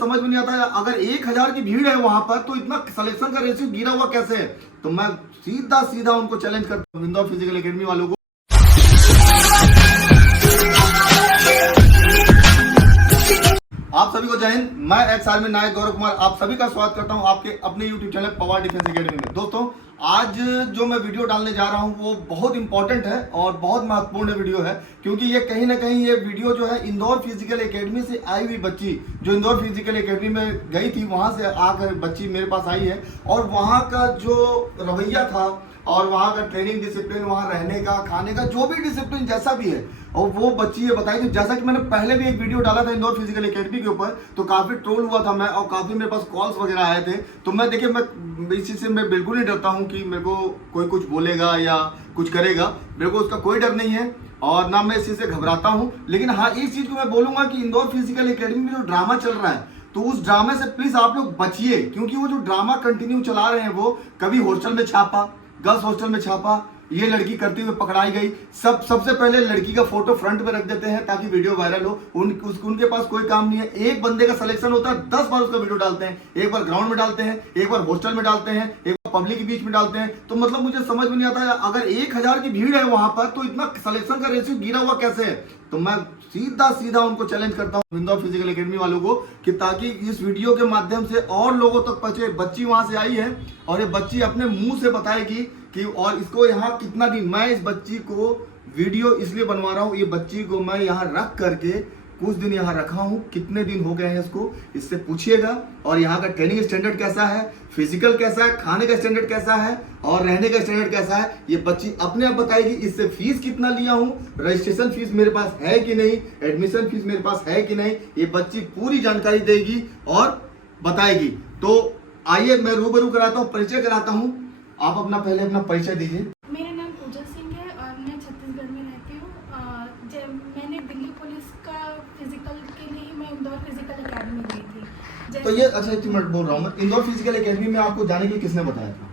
समझ में नहीं आता है, अगर 1000 की भीड़ है वहां पर तो इतना सिलेक्शन का रेशियो गिरा हुआ कैसे है। तो मैं सीधा सीधा उनको चैलेंज करता हूँ, इंदौर फिजिकल एकेडमी वालों को। आप सभी को जय हिंद। मैं एक्स आर्मी नायक गौरव कुमार आप सभी का स्वागत करता हूं आपके अपने YouTube channel Pawar defence academy में। दोस्तों, आज जो मैं वीडियो डालने जा रहा हूं वो बहुत इंपॉर्टेंट है और बहुत महत्वपूर्ण वीडियो है, क्योंकि ये कहीं ना कहीं ये वीडियो जो है इंदौर फिजिकल एकेडमी से आई हुई बच्ची जो इंदौर फिजिकल एकेडमी में गई थी, वहां से आकर बच्ची मेरे पास आई है और वहां का जो रवैया था और वहाँ का ट्रेनिंग डिसिप्लिन, वहाँ रहने का, खाने का, जो भी डिसिप्लिन जैसा भी है, और वो बच्ची ये बताई कि जैसा कि मैंने पहले भी एक वीडियो डाला था इंदौर फिजिकल एकेडमी के ऊपर, तो काफी ट्रोल हुआ था मैं और काफी मेरे पास कॉल्स वगैरह आए थे। तो मैं देखिए, मैं इस चीज से मैं बिल्कुल नहीं डरता हूँ कि मेरे को कोई कुछ बोलेगा या कुछ करेगा, मेरे को उसका कोई डर नहीं है और ना मैं इस चीज से घबराता हूँ। लेकिन हाँ, एक चीज को मैं बोलूंगा कि इंदौर फिजिकल एकेडमी में जो ड्रामा चल रहा है, तो उस ड्रामे से प्लीज आप लोग बचिए, क्योंकि वो जो ड्रामा कंटिन्यू चला रहे हैं, वो कभी हॉस्टल में छापा, गर्ल्स हॉस्टल में छापा, ये लड़की करते हुए पकड़ाई गई, सबसे पहले लड़की का फोटो फ्रंट पे रख देते हैं ताकि वीडियो वायरल हो। उनके पास कोई काम नहीं है। एक बंदे का सिलेक्शन होता है, 10 बार उसका वीडियो डालते हैं, एक बार ग्राउंड में डालते हैं, एक बार हॉस्टल में डालते हैं, एक बार पब्लिक के बीच में डालते हैं। तो मतलब मुझे समझ में नहीं आता है, अगर 1000 की भीड़ है वहां पर तो इतना सिलेक्शन का रेशियो गिरा हुआ कैसे है। तो मैं सीधा उनको चैलेंज करता हूँ इंदौर फिजिकल एकेडमी वालों को, कि ताकि इस वीडियो के माध्यम से और लोगों तक पहुंचे। बच्ची वहां से आई है और ये बच्ची अपने मुंह से बताएगी कि और इसको यहाँ कितना दिन, मैं इस बच्ची को वीडियो इसलिए बनवा रहा हूँ, ये बच्ची को मैं यहाँ रख करके कुछ दिन यहाँ रखा हूँ, कितने दिन हो गए हैं इसको, इससे पूछिएगा। और यहाँ का ट्रेनिंग स्टैंडर्ड कैसा है, फिजिकल कैसा है, खाने का स्टैंडर्ड कैसा है और रहने का स्टैंडर्ड कैसा है, ये बच्ची अपने आप बताएगी। इससे फीस कितना लिया हूँ, रजिस्ट्रेशन फीस मेरे पास है कि नहीं, एडमिशन फीस मेरे पास है कि नहीं, ये बच्ची पूरी जानकारी देगी और बताएगी। तो आइए मैं रूबरू कराता हूँ, परिचय कराता हूँ। आप पहले अपना परिचय दीजिए। मेरा नाम पूजा सिंह है और मैं छत्तीसगढ़ में रहती हूँ। मैंने दिल्ली पुलिस का फिजिकल के लिए मैं इंदौर फिजिकल एकेडमी गई थी। तो ये अच्छा, एक मिनट बोल रहा हूँ मैं, इंदौर फिजिकल एकेडमी में आपको जाने के लिए किसने बताया था?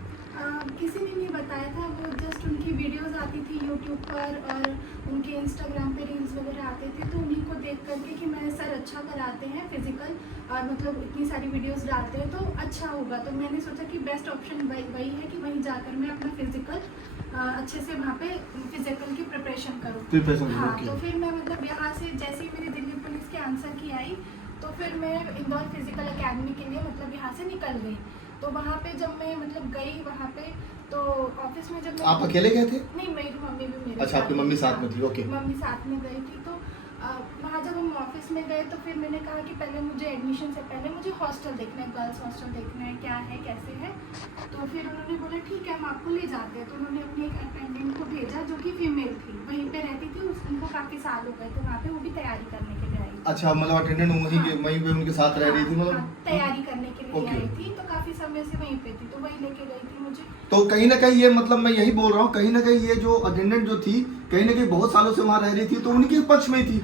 किसी ने नहीं बताया था, वो जस्ट उनकी वीडियोस आती थी यूट्यूब पर और उनके इंस्टाग्राम पे रील्स वगैरह आते थे, तो उन्हीं को देख करके कि मैं सर अच्छा कराते हैं फिजिकल और मतलब इतनी सारी वीडियोस डालते हैं तो अच्छा होगा, तो मैंने सोचा कि बेस्ट ऑप्शन वही है कि वहीं जाकर मैं अपना फिजिकल अच्छे से वहाँ पे फिजिकल की प्रिपरेशन करूँ। हाँ, तो फिर मैं मतलब यहाँ से जैसे ही मेरी दिल्ली पुलिस के आंसर की आई तो फिर मैं इंदौर फिजिकल एकेडमी के लिए मतलब यहाँ से निकल गई। तो वहाँ पे जब मैं मतलब गई वहाँ पे तो ऑफिस में जब आप अकेले गए थे? नहीं, मेरी मम्मी भी मेरे अच्छा, आपकी मम्मी साथ में थी? ओके, मम्मी साथ में गई थी। तो वहाँ जब हम ऑफिस में गए तो फिर मैंने कहा कि पहले मुझे एडमिशन से पहले मुझे हॉस्टल देखना है, गर्ल्स हॉस्टल देखना है, क्या है कैसे है। तो फिर उन्होंने बोला ठीक है हम आपको ले जाते हैं। तो उन्होंने अपनी एक अटेंडेंट को भेजा जो कि फीमेल थी, वहीं पे रहती थी, उनको काफ़ी साल हो गए थे वहाँ पे, वो भी तैयारी करने के लिए आई। अच्छा, मतलब अटेंडेंट वहीं पे उनके साथ रह रही थी, मतलब तैयारी करने के लिए आई थी, तो काफ़ी समय से वहीं पे थी, तो वहीं लेके गई थी मुझे। तो कहीं ना कहीं ये मतलब मैं यही बोल रहा हूँ, कहीं ना कहीं ये जो अटेंडेंट जो थी कहीं ना कहीं बहुत सालों से वहाँ रह रही थी, तो उनके पक्ष में थी।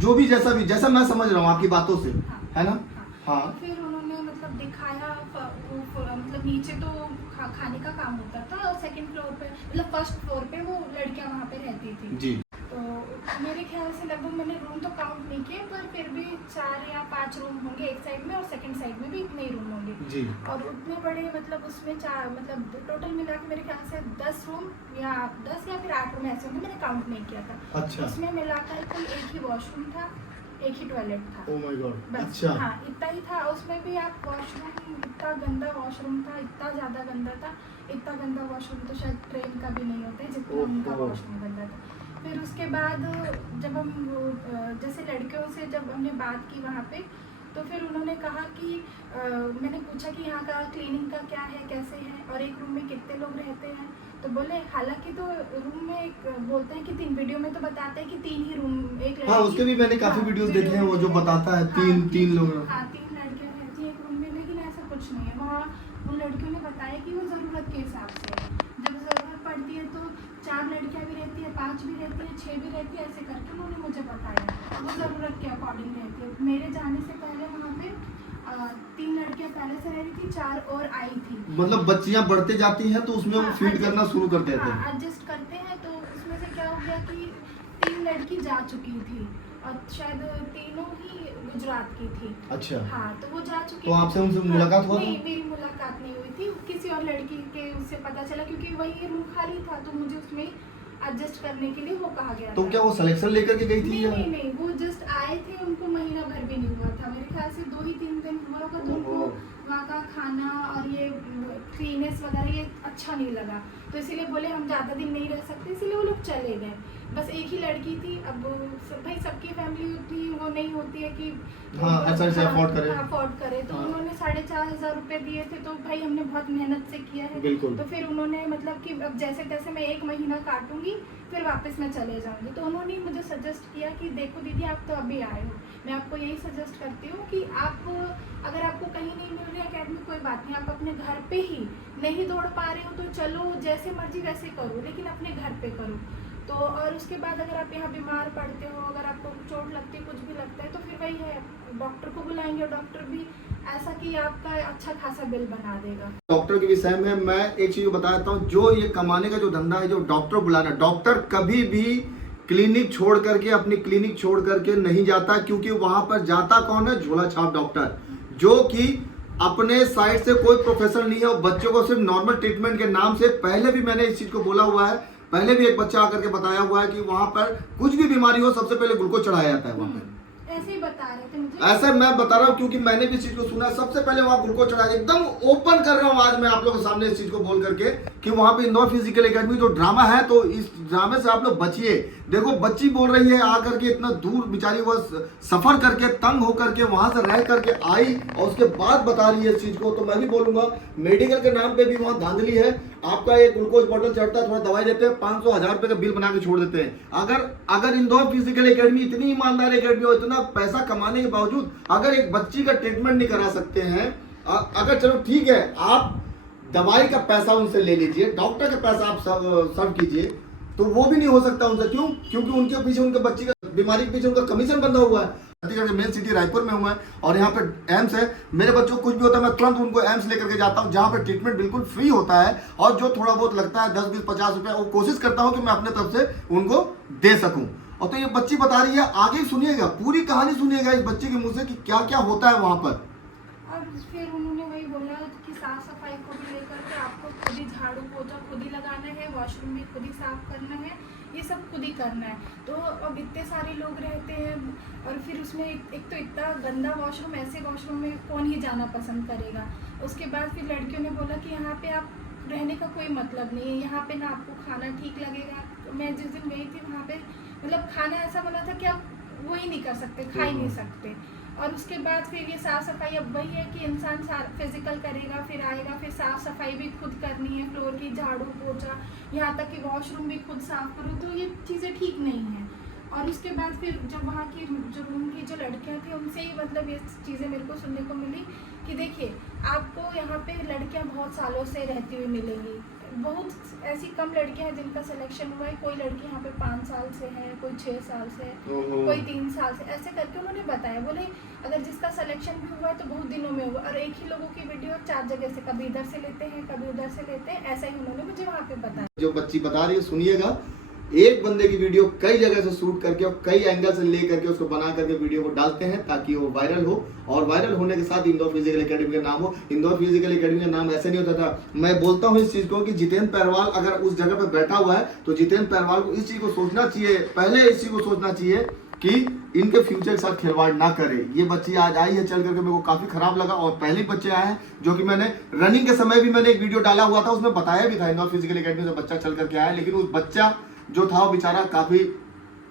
जो भी जैसा मैं समझ रहा हूँ आपकी बातों से, है ना? हाँ। फिर उन्होंने मतलब दिखाया, मतलब नीचे तो खाने का काम होता था और सेकंड फ्लोर पे मतलब फर्स्ट फ्लोर पे वो लड़कियां वहाँ पे रहती थी जी। तो मेरे ख्याल से लगभग मैंने रूम तो काउंट नहीं किए, पर फिर भी 4 या 5 रूम होंगे एक साइड में और सेकंड साइड में भी इतने ही रूम होंगे जी। और उतने बड़े मतलब उसमें मतलब टोटल मिला के मेरे ख्याल से 10 रूम या 10 या फिर 8 रूम ऐसे होंगे, मैंने काउंट नहीं किया था। अच्छा। उसमें मिलाकर कुल एक ही वॉशरूम था, एक ही टॉयलेट था। Oh my God. अच्छा। हाँ, इतना ही था। उसमें भी आप वॉशरूम, इतना गंदा वॉशरूम था, इतना ज़्यादा गंदा था, इतना गंदा वॉशरूम तो शायद ट्रेन का भी नहीं होता है जितना उनका वॉशरूम गंदा था। फिर उसके बाद जब हम जैसे लड़कियों से जब हमने बात की वहाँ पे, तो फिर उन्होंने कहा कि मैंने पूछा कि यहाँ का क्लीनिंग का क्या है, कैसे है और एक रूम में कितने लोग रहते हैं। तो बोले हालांकि तो रूम में बोलते हैं कि 3, वीडियो में तो बताते हैं कि 3 ही रूम, एक लड़की। हाँ, उसके भी मैंने काफी वीडियोस देखे हैं, वो जो बताता है 3 लोग। हाँ, 3 लड़कियाँ रहती हैं एक रूम में, लेकिन ऐसा कुछ नहीं है। वहाँ उन लड़कियों ने बताया कि वो ज़रूरत के हिसाब से है, जब ज़रूरत पड़ती है तो 4 लड़कियाँ भी रहती है, 5 भी रहती है, 6 भी रहती है, ऐसे करके उन्होंने मुझे बताया। वो ज़रूरत के अकॉर्डिंग रहती है। मेरे जाने से पहले वहाँ पे 3 लड़कियाँ पहले से रह रही थी, 4 और आई थी। मतलब बच्चियां बढ़ते जाती हैं तो उसमें वो फीड करना शुरू कर देते हैं। एडजस्ट करते हैं। तो उसमें से क्या हो गया कि 3 लड़की जा चुकी थी और शायद तीनों ही गुजरात की थी। अच्छा, हाँ, तो वो जा चुकी तो थी। आपसे उनसे मुलाकात हुआ था? नहीं, मेरी मुलाकात नहीं हुई थी, किसी और लड़की के उससे पता चला, क्योंकि वही रूम खाली था तो मुझे उसमें एडजस्ट करने के लिए वो कहा गया तो था। क्या वो सिलेक्शन लेकर के गई थी नहीं या? नहीं नहीं, वो जस्ट आए थे, उनको महीना भर भी नहीं हुआ था, मेरे ख्याल से 2 ही 3 दिन हुआ होगा, तो उनको ओहो। वहाँ का खाना और ये क्लीनेस वगैरह ये अच्छा नहीं लगा, तो इसीलिए बोले हम ज़्यादा दिन नहीं रह सकते, इसीलिए वो लोग चले गए। बस एक ही लड़की थी। अब भाई सबकी फैमिली उतनी वो नहीं होती है कि हाँ, अच्छा से अफोर्ड करे। अफोर्ड करे, तो हाँ। उन्होंने 4,500 रुपये दिए थे, तो भाई हमने बहुत मेहनत से किया है, बिल्कुल। तो फिर उन्होंने मतलब कि अब जैसे तैसे मैं 1 महीना काटूंगी, फिर वापस मैं चले जाऊंगी। तो उन्होंने मुझे सजेस्ट किया कि देखो दीदी, आप तो अभी आए हो, मैं आपको यही सजेस्ट करती हूँ कि आप अगर आपको कहीं नहीं मिल रही अकेडमी, कोई बात नहीं, आप अपने घर पे ही नहीं दौड़ पा रहे हो तो चलो जैसे मर्जी वैसे करो, लेकिन अपने घर पे करो। तो और उसके बाद अगर आप यहाँ बीमार पड़ते हो, अगर आपको चोट लगती है, कुछ भी लगता है, तो फिर वही है, डॉक्टर को बुलाएंगे, और डॉक्टर भी ऐसा कि आपका अच्छा खासा बिल बना देगा। डॉक्टर के विषय में मैं एक चीज बता देता हूँ, जो ये कमाने का जो धंधा है, जो डॉक्टर बुलाना, डॉक्टर कभी भी क्लिनिक छोड़ करके, अपनी क्लिनिक छोड़ करके नहीं जाता, क्योंकि वहां पर जाता कौन है? झोला छाप डॉक्टर, जो कि अपने साइड से कोई प्रोफेशनल नहीं है, और बच्चों को सिर्फ नॉर्मल ट्रीटमेंट के नाम से, पहले भी मैंने इस चीज को बोला हुआ है, पहले भी एक बच्चा आकर के बताया हुआ है कि वहां पर कुछ भी बीमारी हो सबसे पहले ग्लूकोज चढ़ाया जाता है वहां पर। ऐसे ही बता रहे थे मुझे। ऐसा मैं बता रहा हूँ क्योंकि मैंने भी इस चीज को सुना, सबसे पहले वहां ग्लूकोज चढ़ाया, एकदम ओपन कर रहा हूँ आज मैं आप लोगों के सामने इस चीज को बोल करके कि वहां पे इंदौर फिजिकल एकेडमी जो ड्रामा है, तो इस ड्रामे से आप लोग बचिए। देखो बच्ची बोल रही है आकर के, इतना दूर बेचारी वो सफर करके, तंग होकर के वहां से रह करके आई, और उसके बाद बता रही है इस चीज को। तो मैं भी बोलूंगा, मेडिकल के नाम पे भी वहां धांधली है। आपका एक ग्लूकोज बॉटल चढ़ता है, थोड़ा दवाई देते हैं, 500-1000 रुपए का बिल बना के छोड़ देते हैं। अगर इंदौर फिजिकल एकेडमी इतनी ईमानदार एकेडमी हो, इतना पैसा कमाने के बावजूद अगर एक बच्ची का ट्रीटमेंट नहीं करा सकते हैं, अगर चलो ठीक है, आप दवाई का पैसा उनसे ले लीजिए, डॉक्टर का पैसा आप सर्व कीजिए, तो वो भी नहीं हो सकता उनसे। क्यों? क्योंकि उनके पीछे, उनके बच्ची का बीमारी के पीछे उनका कमीशन बंधा हुआ है। छत्तीसगढ़ के मेन सिटी रायपुर में हूँ मैं, और यहाँ पे एम्स है। मेरे बच्चों को कुछ भी होता है मैं तुरंत उनको एम्स लेकर के जाता हूँ, जहाँ पे ट्रीटमेंट बिल्कुल फ्री होता है, और जो थोड़ा बहुत लगता है 10, 20, 50 रुपए, वो कोशिश करता हूँ कि मैं अपने तरफ से उनको दे सकूँ। और तो ये बच्ची बता रही है, आगे सुनिएगा, पूरी कहानी सुनिएगा इस बच्ची के मुँह से कि क्या क्या होता है वहाँ पर। और फिर उन्होंने वही बोला कि साफ सफाई को भी लेकर के आपको खुद ही झाड़ू पोछा खुद ही लगाना है, वॉशरूम भी खुद ही साफ करना है, ये सब खुद ही करना है। तो अब इतने सारे लोग रहते हैं, और फिर उसमें एक तो इतना गंदा वॉशरूम, ऐसे वॉशरूम में कौन ही जाना पसंद करेगा। उसके बाद फिर लड़कियों ने बोला कि यहाँ पे आप रहने का कोई मतलब नहीं है, यहाँ पे ना आपको खाना ठीक लगेगा। तो मैं जिस दिन गई थी वहाँ पे मतलब खाना ऐसा बना था कि आप वो ही नहीं कर सकते, खा ही नहीं सकते। और उसके बाद फिर ये साफ़ सफाई, अब वही है कि इंसान फिजिकल करेगा, फिर आएगा, फिर साफ़ सफाई भी खुद करनी है, फ्लोर की झाड़ू पोछा, यहाँ तक कि वॉशरूम भी खुद साफ़ करो, तो ये चीज़ें ठीक नहीं हैं। और उसके बाद फिर जब वहाँ की जो रूम की जो लड़कियाँ थी, उनसे ही मतलब ये चीज़ें मेरे को सुनने को मिली कि देखिए, आपको यहाँ पे लड़कियाँ बहुत सालों से रहती हुई मिलेंगी, बहुत ऐसी कम लड़कियां हैं जिनका सिलेक्शन हुआ है। कोई लड़की यहाँ पे 5 साल से है, कोई 6 साल से है, कोई 3 साल से, ऐसे करके उन्होंने बताया। बोले अगर जिसका सिलेक्शन भी हुआ है तो बहुत दिनों में हुआ, और एक ही लोगों की वीडियो 4 जगह से, कभी इधर से लेते हैं, कभी उधर से लेते हैं, ऐसा ही उन्होंने मुझे वहाँ पे बताया। जो बच्ची बता रही है सुनिएगा, एक बंदे की वीडियो कई जगह से शूट करके और कई एंगल से ले करके उसको बना करके वीडियो को डालते हैं ताकि वो वायरल हो, और वायरल होने के साथ इंदौर फिजिकल एकेडमी का नाम हो। इंदौर फिजिकल एकेडमी का नाम ऐसे नहीं होता था। मैं बोलता हूँ इस चीज को कि जितेंद्र पहलवाल अगर उस जगह पे बैठा हुआ है तो जितेंद्र पहलवाल को इस चीज को सोचना चाहिए, पहले इस चीज को सोचना चाहिए कि इनके फ्यूचर के साथ खिलवाड़ ना करे। ये बच्ची आज आई है चल करके, मेरे को काफी खराब लगा। और पहले बच्चे आए हैं जो कि मैंने रनिंग के समय भी मैंने एक वीडियो डाला हुआ था, उसमें बताया भी था इंदौर फिजिकल एकेडमी से बच्चा चल करके आया, लेकिन उस बच्चा जो था वो बेचारा काफी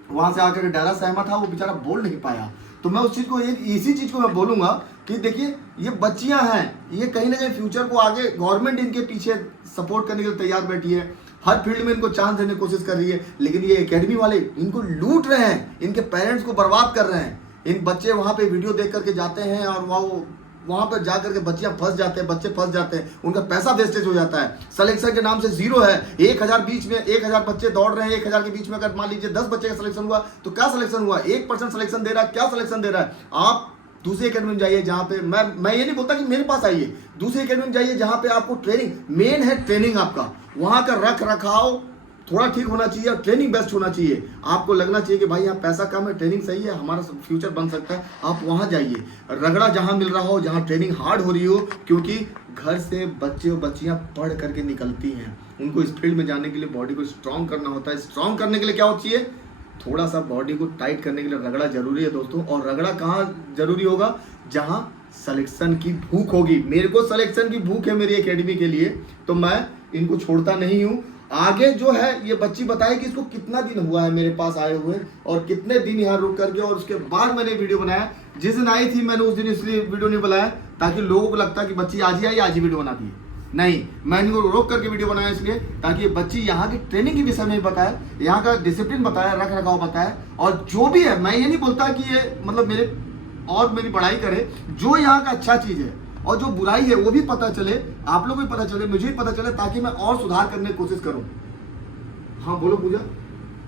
वहां से आकर के डरा सहमा था, वो बेचारा बोल नहीं पाया। तो मैं उस चीज को, इसी चीज को मैं बोलूंगा कि देखिए ये बच्चियां हैं, ये कहीं ना कहीं फ्यूचर को आगे गवर्नमेंट इनके पीछे सपोर्ट करने के लिए तैयार बैठी है, हर फील्ड में इनको चांस देने की कोशिश कर रही है, लेकिन ये एकेडमी वाले इनको लूट रहे हैं, इनके पेरेंट्स को बर्बाद कर रहे हैं। इन बच्चे वहां पे वीडियो देख करके जाते हैं और वहां पर जाकर के बच्चियां फंस जाते हैं, बच्चे फंस जाते हैं, उनका पैसा वेस्टेज हो जाता है। सिलेक्शन के नाम से जीरो है। 1000 बीच में 1000 बच्चे दौड़ रहे हैं, 1000 के बीच में अगर मान लीजिए 10 बच्चे का सिलेक्शन हुआ तो क्या सिलेक्शन हुआ? 1% सिलेक्शन दे रहा है, क्या सिलेक्शन दे रहा है? आप दूसरी एकेडमी में जाइए जहां पे, मैं ये नहीं बोलता कि मेरे पास आइए, दूसरी एकेडमी में जाइए जहां पे आपको ट्रेनिंग, मेन है ट्रेनिंग आपका, वहां का रख रखाव थोड़ा ठीक होना चाहिए और ट्रेनिंग बेस्ट होना चाहिए। आपको लगना चाहिए कि भाई यहाँ पैसा कम है, ट्रेनिंग सही है, हमारा फ्यूचर बन सकता है, आप वहाँ जाइए। रगड़ा जहाँ मिल रहा हो, जहाँ ट्रेनिंग हार्ड हो रही हो, क्योंकि घर से बच्चे और बच्चियाँ पढ़ करके निकलती हैं, उनको इस फील्ड में जाने के लिए बॉडी को स्ट्रॉन्ग करना होता है। स्ट्रॉन्ग करने के लिए क्या होती है, थोड़ा सा बॉडी को टाइट करने के लिए रगड़ा जरूरी है दोस्तों। और रगड़ा कहाँ जरूरी होगा, जहाँ सिलेक्शन की भूख होगी। मेरे को सिलेक्शन की भूख है मेरी एकेडमी के लिए, तो मैं इनको छोड़ता नहीं हूँ। आगे जो है ये बच्ची बताए कि इसको कितना दिन हुआ है मेरे पास आए हुए और कितने दिन यहाँ रुक करके, और उसके बाद मैंने वीडियो बनाया। जिस दिन आई थी मैंने उस दिन इसलिए वीडियो नहीं बनाया ताकि लोगों को लगता कि बच्ची आज ही आई, आज ही वीडियो बना दी। नहीं, मैंने इनको रोक करके वीडियो बनाया इसलिए ताकि ये बच्ची यहाँ की ट्रेनिंग के विषय में बताया, यहाँ का डिसिप्लिन बताया, रख रखाव बताया। और जो भी है, मैं ये नहीं बोलता कि ये मतलब मेरे और मेरी पढ़ाई करे, जो यहाँ का अच्छा चीज़ है और जो बुराई है वो भी पता चले, आप लोग भी पता चले, मुझे भी पता चले, ताकि मैं और सुधार करने की कोशिश करूँ। हाँ बोलो पूजा।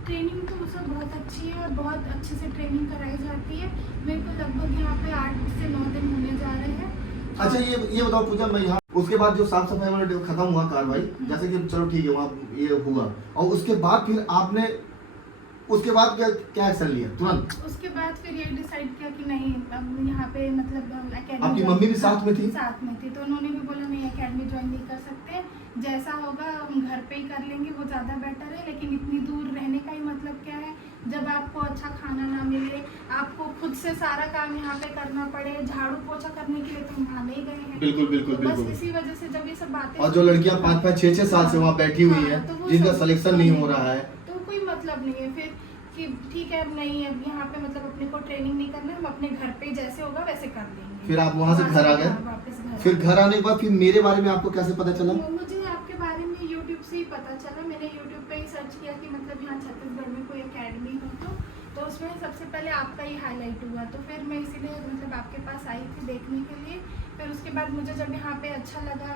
ट्रेनिंग तो सब बहुत अच्छी है और बहुत अच्छे से ट्रेनिंग कराई जाती है। मेरे को लगभग यहाँ पे 8 से 9 दिन होने जा रहे हैं। अच्छा ये बताओ पूजा, मैं यहाँ उसके बाद जो साफ सफाई वाला खत्म हुआ कार्रवाई, जैसे कि चलो ठीक है वहाँ ये हुआ, और उसके बाद फिर आपने उसके बाद क्या एक्शन लिया तुरंत? उसके बाद फिर ये डिसाइड किया कि नहीं, अब यहाँ पे मतलब एकेडमी। आपकी मम्मी भी साथ में थी? साथ में थी, तो उन्होंने भी बोला नहीं एकेडमी ज्वाइन नहीं कर सकते, जैसा होगा हम घर पे ही कर लेंगे, वो ज़्यादा बेटर है। लेकिन इतनी दूर रहने का ही मतलब क्या है, जब आपको अच्छा खाना ना मिले, आपको खुद से सारा काम यहाँ पे करना पड़े, झाड़ू पोछा करने के लिए तो वहाँ नहीं गए हैं। बिल्कुल बिल्कुल तो बिल्कुल। बस इसी वजह से जब ये सब बातें, और जो लड़कियाँ 5-5, 6-6 साल से वहाँ बैठी हुई है, जिनका सिलेक्शन नहीं हो रहा है, तो कोई मतलब नहीं है फिर कि ठीक है अब नहीं, अब यहाँ पे मतलब अपने को ट्रेनिंग नहीं करना, हम अपने घर पे जैसे होगा वैसे कर लेंगे। फिर आप वहाँ से घर आ गए? वापस घर। फिर घर आने के बाद फिर मेरे बारे में आपको कैसे पता चला? मुझे आपके बारे में यूट्यूब से ही पता चला। मैंने यूट्यूब पे ही सर्च किया कि मतलब यहाँ छत्तीसगढ़ में कोई एकेडमी हो, तो उसमें सबसे पहले आपका ही हाईलाइट हुआ, तो फिर मैं इसीलिए मतलब आपके पास आई थी देखने के लिए। फिर उसके बाद मुझे जब यहाँ पे अच्छा लगा,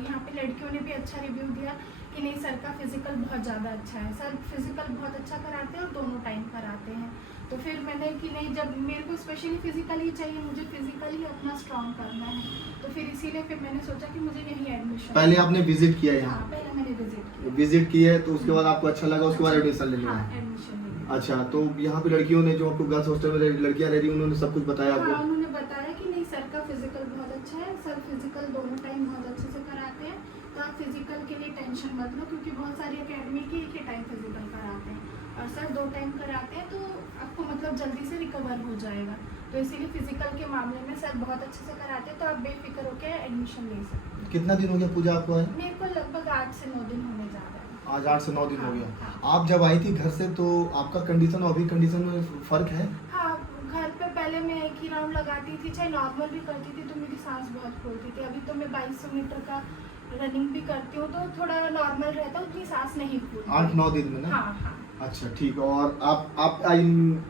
यहाँ पे लड़कियों ने भी अच्छा रिव्यू दिया कि नहीं सर का फिजिकल बहुत ज़्यादा अच्छा है, सर फिजिकल बहुत अच्छा कराते हैं और दोनों टाइम कराते हैं। तो फिर मैंने कि नहीं, जब मेरे को स्पेशली फिजिकल ही चाहिए, मुझे फिजिकल ही अपना स्ट्रॉन्ग करना है, तो फिर इसीलिए फिर मैंने सोचा कि मुझे यहीं एडमिशन। पहले आपने विजिट किया यहाँ? हाँ, पहले मैंने विजिट किया है, तो उसके बाद आपको अच्छा लगा, उसके बाद एडमिशन ले लिया? हाँ, एडमिशन ले लिया। अच्छा, तो यहाँ पे लड़कियों ने जो आपको गर्ल्स हॉस्टल में लड़कियाँ रह रही, उन्होंने सब कुछ बताया हाँ, आपको? उन्होंने बताया कि नहीं सर का फिजिकल बहुत अच्छा है, सर फिजिकल दोनों टाइम बहुत अच्छे से कराते हैं, तो आप फिजिकल के लिए टेंशन मत लो, क्योंकि बहुत सारी एकेडमी की एक ही टाइम फिजिकल कराते हैं और सर 2 टाइम कराते हैं, तो आपको मतलब जल्दी से रिकवर हो जाएगा। तो इसीलिए फिजिकल के मामले में सर बहुत अच्छे से कराते हैं, तो आप बेफिक्र होकर एडमिशन ले सकते हैं। कितना दिन हो गया पूजा आपको आए? मेरे को लगभग 8 से 9 दिन होने जा रहा है। आज 8 से 9 दिन हो गया। हाँ। आप जब आई थी घर से, तो आपका कंडीशन और अभी कंडीशन में फर्क है? हाँ, घर पे पहले मैं एक ही राउंड लगाती थी, चाहे नॉर्मल भी करती थी, तो मेरी सांस बहुत फूलती थी। अभी तो मैं 2200 मीटर का रनिंग भी करती हूँ, तो थोड़ा नॉर्मल रहता है, उतनी सांस नहीं फूलती। 8-9 दिन में ना? हाँ हाँ। अच्छा ठीक है। और आप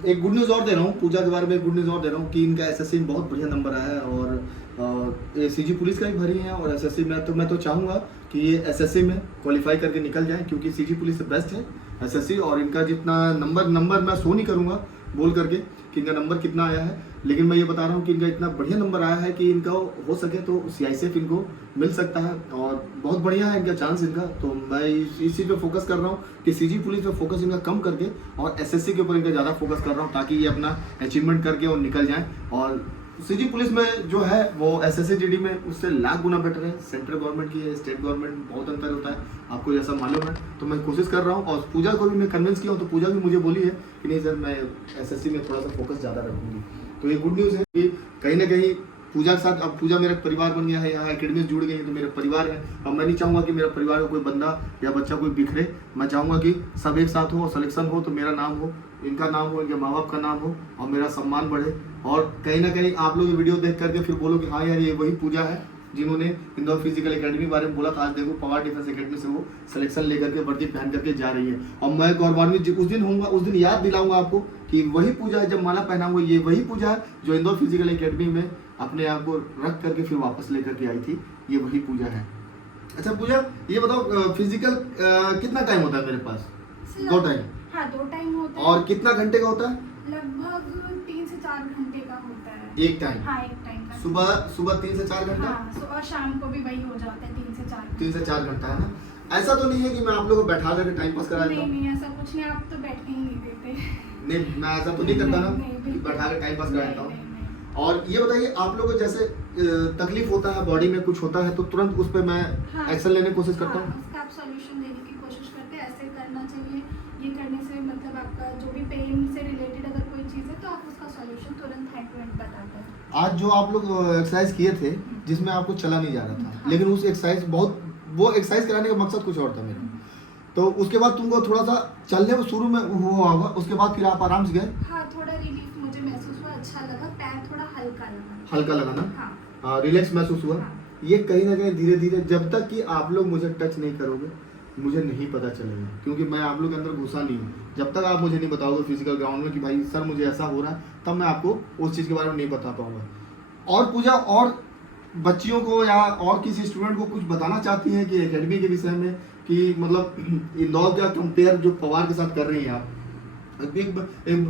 एक गुड न्यूज़ और दे रहा हूँ पूजा के बारे में, गुड न्यूज़ और दे रहा हूँ कि इनका एसएससी में बहुत बढ़िया नंबर आया है, और सीजी पुलिस का भी भरी है, और एसएससी में तो मैं तो चाहूँगा कि ये एसएससी में क्वालिफाई करके निकल जाए, क्योंकि सीजी पुलिस से बेस्ट है एसएससी। और इनका जितना नंबर मैं शो नहीं करूँगा बोल करके कि इनका नंबर कितना आया है, लेकिन मैं ये बता रहा हूँ कि इनका इतना बढ़िया नंबर आया है कि इनका हो सके तो सीआईएसएफ इनको मिल सकता है, और बहुत बढ़िया है इनका चांस इनका। तो मैं इस चीज़ पे फोकस कर रहा हूँ कि सीजी पुलिस पे फोकस इनका कम करके और एसएससी के ऊपर इनका ज़्यादा फोकस कर रहा हूँ, ताकि ये अपना अचीवमेंट करके और निकल जाएँ। और सीजी पुलिस में जो है वो एसएससी जीडी में उससे लाख गुना बेटर है। सेंट्रल गवर्नमेंट की है, स्टेट गवर्नमेंट बहुत अंतर होता है, आपको जैसा मालूम है। तो मैं कोशिश कर रहा हूँ, और पूजा को भी मैं कन्विंस किया हूँ, तो पूजा भी मुझे बोली है कि नहीं सर मैं एसएससी में थोड़ा सा फोकस ज़्यादा रखूँगी। तो ये गुड न्यूज़ है कि कहीं ना कहीं पूजा के साथ अब पूजा मेरा परिवार बन गया है, यहाँ एकेडमी जुड़ गई है, तो मेरा परिवार है। अब मैं नहीं चाहूँगा कि मेरा परिवार का कोई बंदा या बच्चा कोई बिखरे, मैं चाहूँगा कि सब एक साथ हो और सिलेक्शन हो, तो मेरा नाम हो, इनका नाम हो, इनके माँ बाप का नाम हो, और मेरा सम्मान बढ़े। और कहीं ना कहीं आप लोग ये वीडियो देख करके फिर बोलो कि हाँ यार ये वही पूजा है जिन्होंने इंदौर फिजिकल एकेडमी के बारे में बोला था। आज देखो पवार डिफेंस एकेडमी से वो सिलेक्शन लेकर के वर्दी पहन करके जा रही है। और मैं गौरवान्वित उस दिन होऊंगा, उस दिन याद दिलाऊंगा आपको कि वही पूजा है, जब माला पहनाऊंगा ये वही पूजा है जो इंदौर फिजिकल एकेडमी में अपने आप को रख करके फिर वापस लेकर के आई थी, ये वही पूजा है। अच्छा पूजा ये बताओ फिजिकल कितना टाइम होता है मेरे पास? 2 टाइम? हाँ 2 टाइम होता है। और कितना घंटे का होता है? लगभग 3 से 4 घंटे का होता है। एक टाइम? हाँ एक टाइम का। सुबह 3 से 4 घंटा? हाँ, और शाम को भी वही हो जाता है 3 से 4। 3 से 4 घंटा है ना। ऐसा तो नहीं है कि मैं आप लोगों को बैठा करके टाइम पास करा देता हूँ? नहीं ऐसा कुछ नहीं, आप तो बैठने ही नहीं देते। नहीं, मैं ऐसा तो नहीं करता ना नहीं, कि बिल्कुल। बैठा के टाइम पास करा देता हूँ। नहीं। और ये बताइए, आप लोगों को जैसे तकलीफ होता है, बॉडी में कुछ होता है, तो तुरंत उस पर मैं हाँ। एक्शन लेने की कोशिश करता हूँ। उसका आप सॉल्यूशन देने की कोशिश करते हैं, ऐसे करना चाहिए, ये करने से मतलब आपका जो भी पेन से रिलेटेड अगर कोई चीज़ है तो आप उसका सॉल्यूशन तुरंत हैंड टू हैंड बताते हैं। आज जो आप लोग एक्सरसाइज किए थे, जिसमें आपको चला नहीं जा रहा था, हाँ। लेकिन उस एक्सरसाइज वो एक्सरसाइज कराने का मकसद कुछ और था मेरा, तो उसके बाद तुमको थोड़ा सा चलने में शुरू में हुआ होगा, उसके बाद फिर आप आराम से गए? हाँ, थोड़ा रिलीफ मुझे महसूस हुआ, अच्छा लगा, पैर थोड़ा हल्का लगा। हल्का लगा ना? हाँ। रिलैक्स महसूस हुआ। हाँ। ये कहीं ना कहीं धीरे धीरे, जब तक कि आप लोग मुझे टच नहीं करोगे, मुझे नहीं पता चलेगा, क्योंकि मैं आप लोग के अंदर घुसा नहीं हूँ। जब तक आप मुझे नहीं बताओगे फिजिकल ग्राउंड में कि भाई सर मुझे ऐसा हो रहा है, तब मैं आपको उस चीज़ के बारे में नहीं बता पाऊंगा। और पूजा, और बच्चियों को या और किसी स्टूडेंट को कुछ बताना चाहती हैं कि एकेडमी के विषय में, कि मतलब इंदौर का कंपेयर जो पवार के साथ कर रही हैं आप?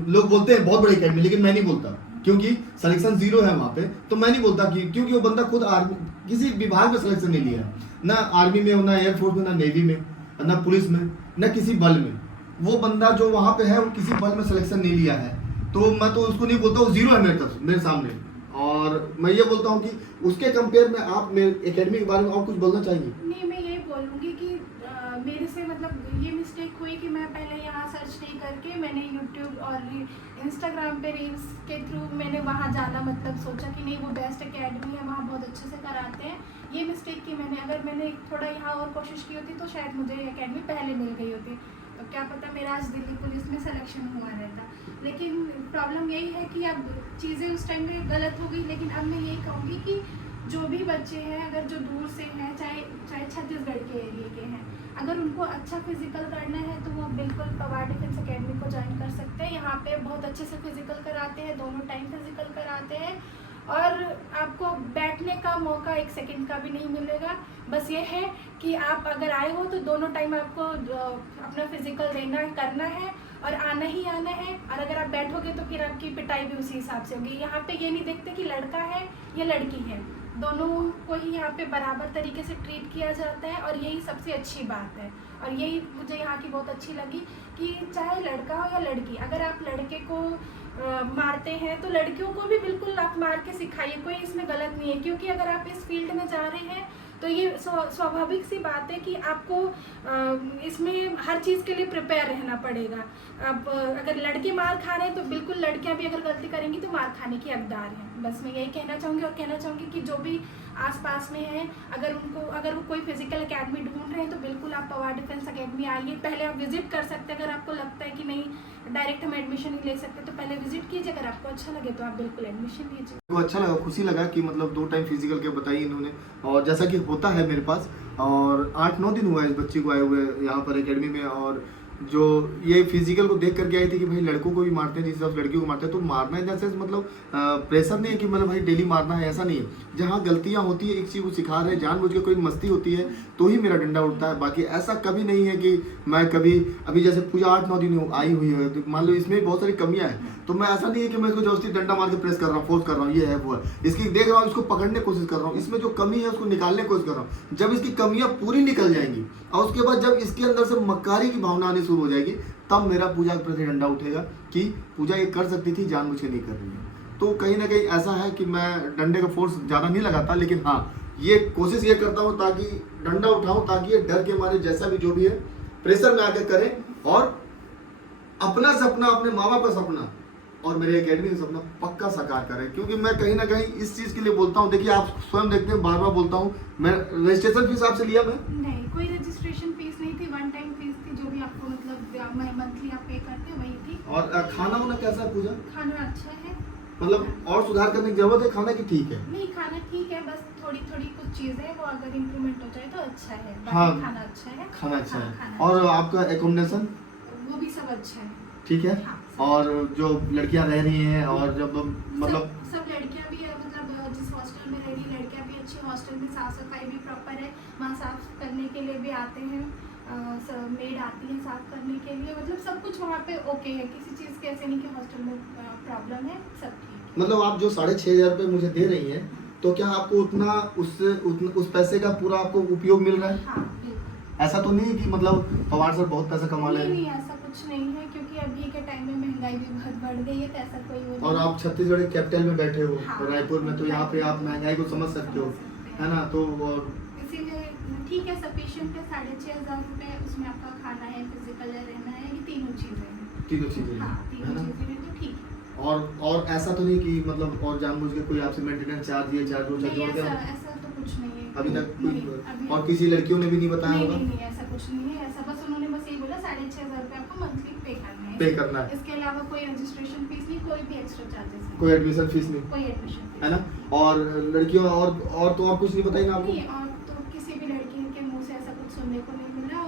लोग बोलते हैं बहुत बड़ी एकेडमी, लेकिन मैं नहीं बोलता, क्योंकि सिलेक्शन 0 है वहाँ पे, तो मैं नहीं बोलता कि, क्योंकि वो बंदा खुद आर्मी किसी विभाग में सिलेक्शन नहीं लिया, ना आर्मी में, ना एयरफोर्स में, ना नेवी में, ना पुलिस में, ना किसी बल में। वो बंदा जो वहाँ पे है वो किसी बल में सिलेक्शन नहीं लिया है, तो मैं तो उसको नहीं बोलता, वो 0 है मेरे तरफ, मेरे सामने। और मैं ये बोलता हूँ कि उसके कंपेयर में आप मेरे एकेडमी के बारे में और कुछ बोलना चाहिए? नहीं, मैं ये बोलूँगी कि मेरे से मतलब ये मिस्टेक हुई कि मैं पहले यहाँ सर्च नहीं करके मैंने यूट्यूब और इंस्टाग्राम पे रील्स के थ्रू मैंने वहाँ जाना, मतलब सोचा कि नहीं वो बेस्ट एकेडमी है, वहाँ बहुत अच्छे से कराते हैं। ये मिस्टेक की मैंने, अगर मैंने थोड़ा यहाँ और कोशिश की होती तो शायद मुझे एकेडमी पहले मिल गई होती, तो क्या पता मेरा आज दिल्ली पुलिस में सिलेक्शन हुआ रहता। लेकिन प्रॉब्लम यही है कि अब चीज़ें उस टाइम पे गलत हो गई। लेकिन अब मैं यही कहूँगी कि जो भी बच्चे हैं, अगर जो दूर से हैं, चाहे छत्तीसगढ़ के एरिया के हैं, अगर उनको अच्छा फिजिकल करना है तो वो बिल्कुल पवार डिफेंस एकेडमी को ज्वाइन कर सकते हैं। यहाँ पे बहुत अच्छे से फिजिकल कराते हैं, दोनों टाइम फिजिकल कराते हैं, और आपको बैठने का मौका 1 सेकंड का भी नहीं मिलेगा। बस ये है कि आप अगर आए हो तो दोनों टाइम आपको अपना फिजिकल देना करना है और आना ही आना है। और अगर आप बैठोगे तो फिर आपकी पिटाई भी उसी हिसाब से होगी। यहाँ पे ये नहीं देखते कि लड़का है या लड़की है, दोनों को ही यहाँ पे बराबर तरीके से ट्रीट किया जाता है, और यही सबसे अच्छी बात है। और यही मुझे यहाँ की बहुत अच्छी लगी कि चाहे लड़का हो या लड़की, अगर आप लड़के को मारते हैं तो लड़कियों को भी बिल्कुल आप मार के सिखाइए, कोई इसमें गलत नहीं है। क्योंकि अगर आप इस फील्ड में जा रहे हैं तो ये स्वाभाविक सी बात है कि आपको इसमें हर चीज़ के लिए प्रिपेयर रहना पड़ेगा। अब अगर लड़के मार खा रहे हैं तो बिल्कुल लड़कियां भी अगर गलती करेंगी तो मार खाने की हकदार हैं। बस मैं यही कहना चाहूँगी, और कहना चाहूँगी कि जो भी आसपास में हैं, अगर वो कोई फिजिकल एकेडमी ढूंढ रहे हैं तो बिल्कुल आप पवार डिफेंस एकेडमी आइए। पहले आप विजिट कर सकते हैं, अगर आपको लगता है कि नहीं डायरेक्ट हम एडमिशन नहीं ले सकते तो पहले विजिट कीजिए। अगर आपको अच्छा लगे तो आप बिल्कुल एडमिशन लीजिए। को अच्छा लगा, खुशी लगा कि मतलब 2 टाइम फिजिकल के बताई इन्होंने, और जैसा कि होता है मेरे पास, और 8-9 दिन हुआ है इस बच्ची को आए हुए यहाँ पर एकेडमी में। और जो ये फिजिकल को देख करके आई थी कि भाई लड़कों को भी मारते हैं जिस हिसाब से लड़कियों को मारते हैं, तो मारना इन द सेंस मतलब प्रेशर नहीं है कि मतलब भाई डेली मारना है, ऐसा नहीं है। जहाँ गलतियाँ होती है, एक चीज़ को सिखा रहे हैं, जानबूझ के कोई मस्ती होती है तो ही मेरा डंडा उठता है। बाकी ऐसा कभी नहीं है कि मैं कभी, अभी जैसे पूजा 8-9 दिन आई हुई है, तो मान लो इसमें बहुत सारी कमियाँ हैं, तो मैं ऐसा नहीं है कि मैं इसको जबरदस्ती डंडा मार के प्रेस कर रहा हूँ, फोर्स कर रहा हूँ, ये है वो है, इसकी देख रहा हूँ, इसको पकड़ने की कोशिश कर रहा हूँ, इसमें जो कमी है उसको निकालने की कोशिश कर रहा हूँ। जब इसकी कमियाँ पूरी निकल जाएंगी और उसके बाद जब इसके अंदर से मक्कारी की भावना आनी शुरू हो जाएगी, तब मेरा पूजा के प्रति डंडा उठेगा कि पूजा ये कर सकती थी, जानबूझ के नहीं कर रही है। तो कहीं ना कहीं ऐसा है कि मैं डंडे का फोर्स ज़्यादा नहीं लगाता, लेकिन हाँ ये कोशिश ये करता हूँ ताकि डंडा उठाऊँ, ताकि ये डर के मारे जैसा भी जो भी है प्रेशर में आकर करें और अपना सपना, अपने माँ बाप का सपना और मेरे एकेडमी का सपना पक्का साकार करें। क्योंकि मैं कहीं ना कहीं इस चीज़ के लिए बोलता हूँ, देखिए आप स्वयं देखते हैं, बार बार बोलता हूँ, मैं रजिस्ट्रेशन फीस आपसे लिया मैं नहीं, कोई रजिस्ट्रेशन फीस नहीं थी, 1 टाइम फीस थी, जो भी आपको मतलब मंथली आप पे करते हैं वही थी। और खाना वाना कैसा है पूजा? खाना अच्छा है, मतलब और सुधार करने की जरूरत है खाना की? ठीक है, नहीं खाना ठीक है, बस थोड़ी कुछ चीजें वो अगर इम्प्रूवमेंट हो जाए तो अच्छा है। हाँ, खाना अच्छा है, खाना अच्छा है। खाना और आपका एकोमोडेशन वो भी सब अच्छा है, ठीक है। हाँ, और जो लड़कियां रह रही हैं और जब मतलब सब लड़कियां भी मतलब जिस हॉस्टल में रह रही लड़कियां भी अच्छी, हॉस्टल में साफ सफाई भी प्रॉपर है, वहाँ साफ करने के लिए भी आते हैं, मेड आती है साफ करने के लिए, मतलब सब कुछ वहाँ पे ओके है, किसी चीज़ के ऐसे नहीं कि हॉस्टल में प्रॉब्लम है, सब ठीक है। मतलब आप जो 6,500 रुपये मुझे दे रही हैं, तो क्या आपको उतना उस पैसे का पूरा आपको उपयोग मिल रहा है? हाँ बिल्कुल। ऐसा तो नहीं है कि मतलब पवार सर बहुत पैसा कमा ले? नहीं, ऐसा कुछ नहीं है, क्योंकि अभी के टाइम में महंगाई भी बहुत बढ़ गई है, तो ऐसा कोई वो और नहीं। आप छत्तीसगढ़ के कैपिटल में बैठे हो, हाँ, रायपुर में, तो यहाँ पे आप महंगाई को समझ सकते हो, है ना? तो इसीलिए ठीक है, सफिशिएंट है 6,500 रुपये, उसमें आपका खाना है, फिजिकल है, रहना है, ये तीनों चीज़ें हैं। तीनों चीजें हाँ, हैं, है तीनों ना? चीज़ें हैं, तो ठीक है। और ऐसा तो नहीं कि मतलब और जानबूझ के कोई आपसे मेंटेनेंस चार्ज ये चार्ज वो चार्ज नहीं, जोड़ के ऐसा तो कुछ नहीं है अभी तक नहीं, कोई? अभी और किसी लड़कियों ने भी नहीं बताया होगा? नहीं, ऐसा कुछ नहीं है। ऐसा बस उन्होंने बस यही बोला 6,500 रुपये आपको मंथली पे करना है। पे करना है, इसके अलावा कोई रजिस्ट्रेशन फीस नहीं, कोई भी एक्स्ट्रा चार्जेस नहीं, कोई एडमिशन फीस नहीं, कोई एडमिशन है ना? और लड़कियों और तो और कुछ नहीं बताई ना आपको? नहीं। और तो किसी भी लड़की के मुंह से ऐसा कुछ सुनने को नहीं मिला।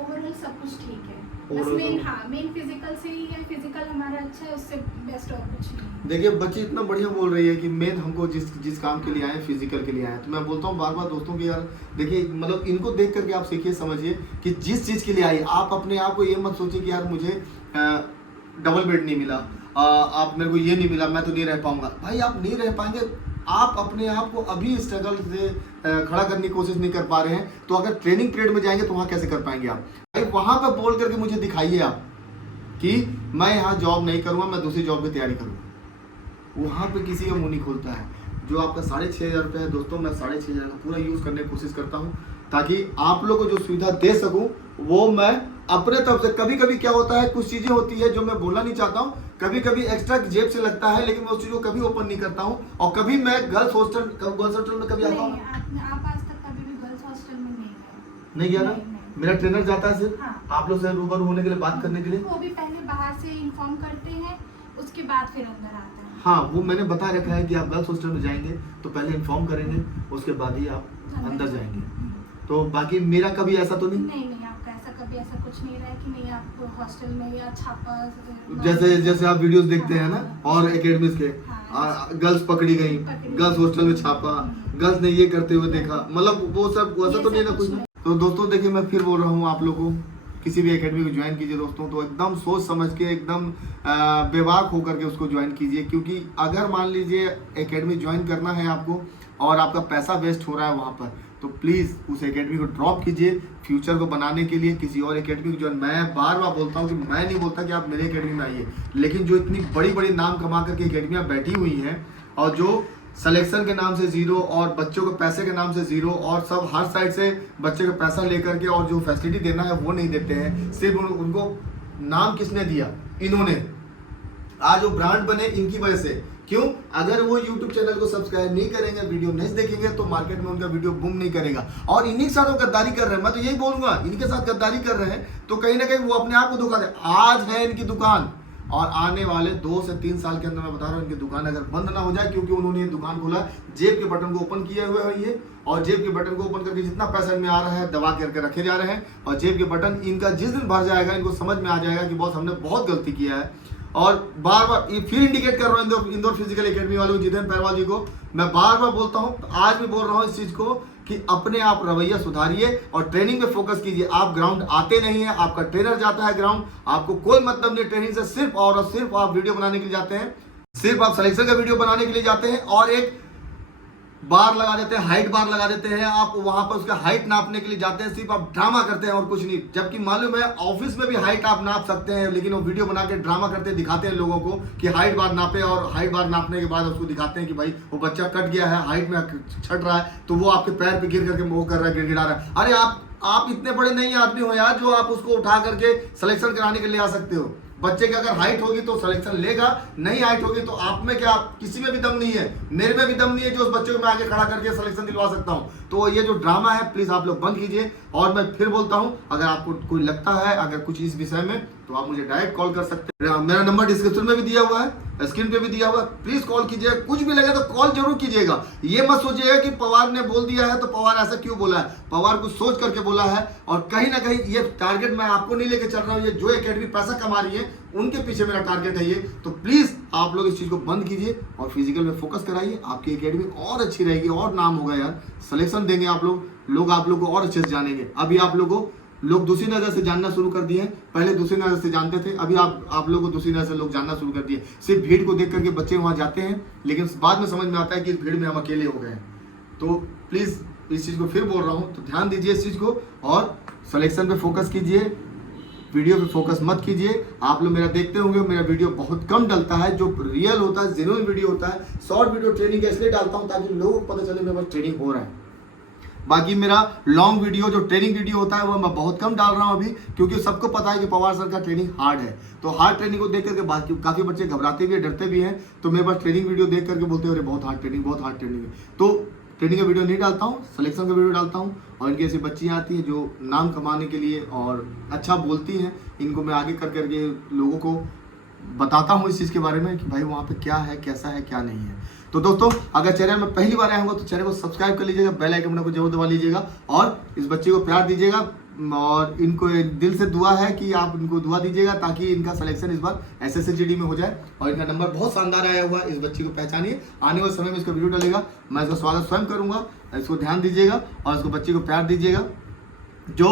ओवरऑल सब कुछ ठीक है, बस Overall मेन फिजिकल से ही है। फिजिकल हमारा अच्छा है, उससे बेस्ट और कुछ नहीं है। देखिए बच्ची इतना बढ़िया बोल रही है कि मेन हमको जिस काम के लिए आए फिजिकल के लिए आए, तो मैं बोलता हूँ बार बार दोस्तों की, यार देखिए मतलब इनको देख करके आप सीखिए, समझिए कि जिस चीज़ के लिए आई, आप अपने आप को ये मत सोचिए कि यार मुझे डबल बेड नहीं मिला, आप मेरे को ये नहीं मिला, मैं तो नहीं रह पाऊंगा। भाई आप नहीं रह पाएंगे, आप अपने आप को अभी स्ट्रगल से खड़ा करने की कोशिश नहीं कर पा रहे हैं, तो अगर ट्रेनिंग पीरियड में जाएंगे तो वहाँ कैसे कर पाएंगे आप? भाई वहाँ पर बोल करके मुझे दिखाइए आप कि मैं यहाँ जॉब नहीं करूँगा, मैं दूसरी जॉब की तैयारी करूँगा। वहाँ पे किसी का मुंह नहीं खोलता है। जो आपका 6,500 रुपये है दोस्तों, मैं 6,500 का पूरा यूज़ करने की कोशिश करता हूँ, ताकि आप लोग को जो सुविधा दे सकूँ वो मैं अपने तरफ से। कभी कभी क्या होता है, कुछ चीज़ें होती है जो मैं बोलना नहीं चाहता हूँ, कभी कभी एक्स्ट्रा जेब से लगता है, लेकिन मैं उस चीज़ को कभी ओपन नहीं करता हूँ। और कभी मैं गर्ल्स हॉस्टल में कभी आता हूँ? आप आज तक कभी भी गर्ल्स हॉस्टल में नहीं गए? नहीं गया ना? मेरा ट्रेनर जाता है सिर्फ हाँ। आप लोग से रूबरू होने के लिए, बात करने के लिए। वो भी पहले बाहर से इन्फॉर्म करते हैं, उसके बाद फिर अंदर आता है। हाँ, वो मैंने बता रखा है कि आप गर्ल्स हॉस्टल में जाएंगे तो पहले इन्फॉर्म करेंगे, उसके बाद ही आप अंदर जाएंगे। तो बाकी मेरा कभी ऐसा तो नहीं? नहीं, आपका ऐसा कुछ नहीं रहा है कि नहीं आप हॉस्टल में या छापा जैसे आप वीडियोस देखते हैं ना, और एकेडमीज के हाँ। गर्ल्स पकड़ी गई, गर्ल्स हॉस्टल में छापा, गर्ल्स ने ये करते हुए देखा, मतलब वो सब वैसा तो नहीं है ना कुछ? तो दोस्तों देखिए, मैं फिर बोल रहा हूँ आप लोगों को, किसी भी एकेडमी को ज्वाइन कीजिए दोस्तों तो एकदम सोच समझ के, एकदम बेबाक होकर के उसको ज्वाइन कीजिए। क्योंकि अगर मान लीजिए एकेडमी ज्वाइन करना है आपको और आपका पैसा वेस्ट हो रहा है वहाँ पर, तो प्लीज़ उस एकेडमी को ड्रॉप कीजिए। फ्यूचर को बनाने के लिए किसी और एकेडमी को ज्वाइन, मैं बार बार बोलता हूँ कि मैं नहीं बोलता कि आप मेरे एकेडमी में आइए, लेकिन जो इतनी बड़ी बड़ी नाम कमा करके एकेडमियाँ बैठी हुई हैं और जो सिलेक्शन के नाम से जीरो और बच्चों के पैसे के नाम से जीरो और सब हर साइड से बच्चे का पैसा लेकर के और जो फैसिलिटी देना है वो नहीं देते हैं, सिर्फ उनको नाम किसने दिया? इन्होंने। आज वो ब्रांड बने इनकी वजह से। क्यों? अगर वो YouTube चैनल को सब्सक्राइब नहीं करेंगे, वीडियो नहीं देखेंगे, तो मार्केट में उनका वीडियो बूम नहीं करेगा। और इन्हीं के साथ वो गद्दारी कर रहे हैं, मैं तो यही बोलूंगा, इनके साथ गद्दारी कर रहे हैं, तो कहीं ना कहीं वो अपने आप को धोखा दे। आज है इनकी दुकान, और आने वाले 2 से 3 साल के अंदर मैं बता रहा हूँ इनकी दुकान अगर बंद ना हो जाए, क्योंकि उन्होंने ये दुकान खोला जेब के बटन को ओपन किए हुए है ये, और जेब के बटन को ओपन करके जितना पैसा इनमें आ रहा है दबा करके रखे जा रहे हैं, और जेब के बटन इनका जिस दिन भर जाएगा इनको समझ में आ जाएगा कि बॉस हमने बहुत गलती किया है। और बार बार फिर इंडिकेट कर रहा हूँ इंदौर फिजिकल एकेडमी वालों को, जितेंद्र पहलवाल जी को मैं बार बार बोलता हूँ, आज भी बोल रहा हूँ इस चीज को कि अपने आप रवैया सुधारिए और ट्रेनिंग में फोकस कीजिए। आप ग्राउंड आते नहीं है, आपका ट्रेनर जाता है ग्राउंड, आपको कोई मतलब नहीं ट्रेनिंग से, सिर्फ और सिर्फ आप वीडियो बनाने के लिए जाते हैं, सिर्फ आप सिलेक्शन का वीडियो बनाने के लिए जाते हैं और एक बार लगा देते हैं, हाइट बार लगा देते हैं, आप वहां पर उसका हाइट नापने के लिए जाते हैं, सिर्फ आप ड्रामा करते हैं और कुछ नहीं। जबकि मालूम है ऑफिस में भी हाइट आप नाप सकते हैं, लेकिन वो वीडियो बना के ड्रामा करते दिखाते हैं लोगों को कि हाइट बार नापे, और हाइट बार नापने के बाद उसको दिखाते हैं कि भाई वो बच्चा कट गया है, हाइट में छट रहा है, तो वो आपके पैर पे गिर करके वो कर रहा है, गिड़गिड़ा रहा है। अरे आप इतने बड़े नहीं आदमी हो यार जो आप उसको उठा करके सिलेक्शन कराने के लिए आ सकते हो। बच्चे की अगर हाइट होगी तो सिलेक्शन लेगा, नहीं हाइट होगी तो आप में क्या, किसी में भी दम नहीं है, मेरे में भी दम नहीं है जो उस बच्चे को मैं आगे खड़ा करके सिलेक्शन दिलवा सकता हूं। तो ये जो ड्रामा है प्लीज आप लोग बंद कीजिए। और मैं फिर बोलता हूं, अगर आपको कोई लगता है अगर कुछ इस विषय में, तो आप मुझे डायरेक्ट कॉल कर सकते हैं। मेरा नंबर डिस्क्रिप्शन में भी दिया हुआ है, स्क्रीन पे भी दिया हुआ है, प्लीज कॉल कीजिए। कुछ भी लगे तो कॉल जरूर कीजिएगा। ये मत सोचिएगा कि पवार ने बोल दिया है तो पवार ऐसा क्यों बोला है, पवार कुछ सोच करके बोला है। और कहीं ना कहीं ये टारगेट मैं आपको नहीं लेके चल रहा हूँ, ये जो एकेडमी पैसा कमा रही है उनके पीछे मेरा टारगेट है ये। तो प्लीज आप लोग इस चीज को बंद कीजिए और फिजिकल में फोकस कराइए, आपकी एकेडमी और अच्छी रहेगी और नाम होगा यार, सिलेक्शन देंगे आप लोग आप लोग को और अच्छे से जानेंगे। अभी आप लोग दूसरी नजर से जानना शुरू कर दिए हैं, पहले दूसरी नजर से जानते थे, अभी आप लोगों को दूसरी नजर से लोग जानना शुरू कर दिए। सिर्फ भीड़ को देख करके बच्चे वहां जाते हैं, लेकिन बाद में समझ में आता है कि इस भीड़ में हम अकेले हो गए। तो प्लीज इस चीज़ को फिर बोल रहा हूँ, तो ध्यान दीजिए इस चीज़ को और सिलेक्शन पे फोकस कीजिए, वीडियो पे फोकस मत कीजिए। आप लोग मेरा देखते होंगे, मेरा वीडियो बहुत कम डलता है, जो रियल होता है, जेन्युइन वीडियो होता है। शॉर्ट वीडियो ट्रेनिंग इसलिए डालता हूँ ताकि लोगों को पता चले मेरे पास ट्रेनिंग हो रहा है। बाकी मेरा लॉन्ग वीडियो जो ट्रेनिंग वीडियो होता है वो मैं बहुत कम डाल रहा हूँ अभी, क्योंकि सबको पता है कि पवार सर का ट्रेनिंग हार्ड है। तो हार्ड ट्रेनिंग को देख करके बाकी काफ़ी बच्चे घबराते भी है, डरते भी हैं, तो मेरे पास ट्रेनिंग वीडियो देख करके बोलते हैं अरे बहुत हार्ड ट्रेनिंग, बहुत हार्ड ट्रेनिंग है। तो ट्रेनिंग का वीडियो नहीं डालता हूँ, सिलेक्शन का वीडियो डालता हूँ। और इनकी ऐसी बच्चियाँ आती हैं जो नाम कमाने के लिए और अच्छा बोलती हैं, इनको मैं आगे कर करके लोगों को बताता हूँ इस चीज़ के बारे में कि भाई वहाँ पे क्या है, कैसा है, क्या नहीं है। तो दोस्तों अगर चैनल में पहली बार आए होंगे तो चैनल को सब्सक्राइब कर लीजिएगा, बेल आइकन को जरूर दबा लीजिएगा और इस बच्चे को प्यार दीजिएगा। और इनको दिल से दुआ है कि आप इनको दुआ दीजिएगा ताकि इनका सिलेक्शन इस बार SSCGD में हो जाए। और इनका नंबर बहुत शानदार आया हुआ है, इस बच्ची को पहचानिए, आने वाले समय में इसका वीडियो डलेगा, मैं इसका स्वागत स्वयं करूँगा। इसको ध्यान दीजिएगा और इसको बच्ची को प्यार दीजिएगा। जो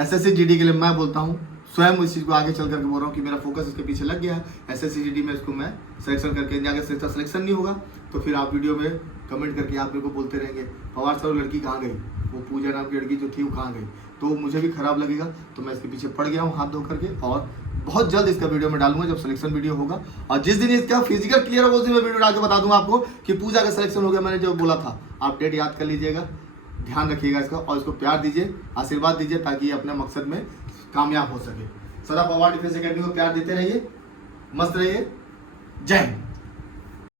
SSCGD के लिए मैं बोलता हूँ, स्वयं इस चीज़ को आगे चल करके बोल रहा हूँ कि मेरा फोकस इसके पीछे लग गया है। SSCGD में इसको मैं सिलेक्शन करके, अगर सिलेक्शन नहीं होगा तो फिर आप वीडियो में कमेंट करके आप मेरे को बोलते रहेंगे पवार सर लड़की कहाँ गई, वो पूजा नाम की लड़की जो थी वो कहाँ गई, तो मुझे भी खराब लगेगा। तो मैं इसके पीछे पड़ गया हूँ हाथ धो करके, और बहुत जल्द इसका वीडियो मैं डालूंगा जब सिलेक्शन वीडियो होगा। और जिस दिन इसका फिजिकल क्लियर होगा उस दिन मैं वीडियो डाल के बता दूंगा आपको कि पूजा का सिलेक्शन हो गया, मैंने जो बोला था। आप डेट याद कर लीजिएगा, ध्यान रखिएगा इसका, और इसको प्यार दीजिए, आशीर्वाद दीजिए ताकि ये अपने मकसद में कामयाब हो सके। सदा पवार डिफेंस एकेडमी को प्यार देते रहिए, मस्त रहिए। जय हिंद।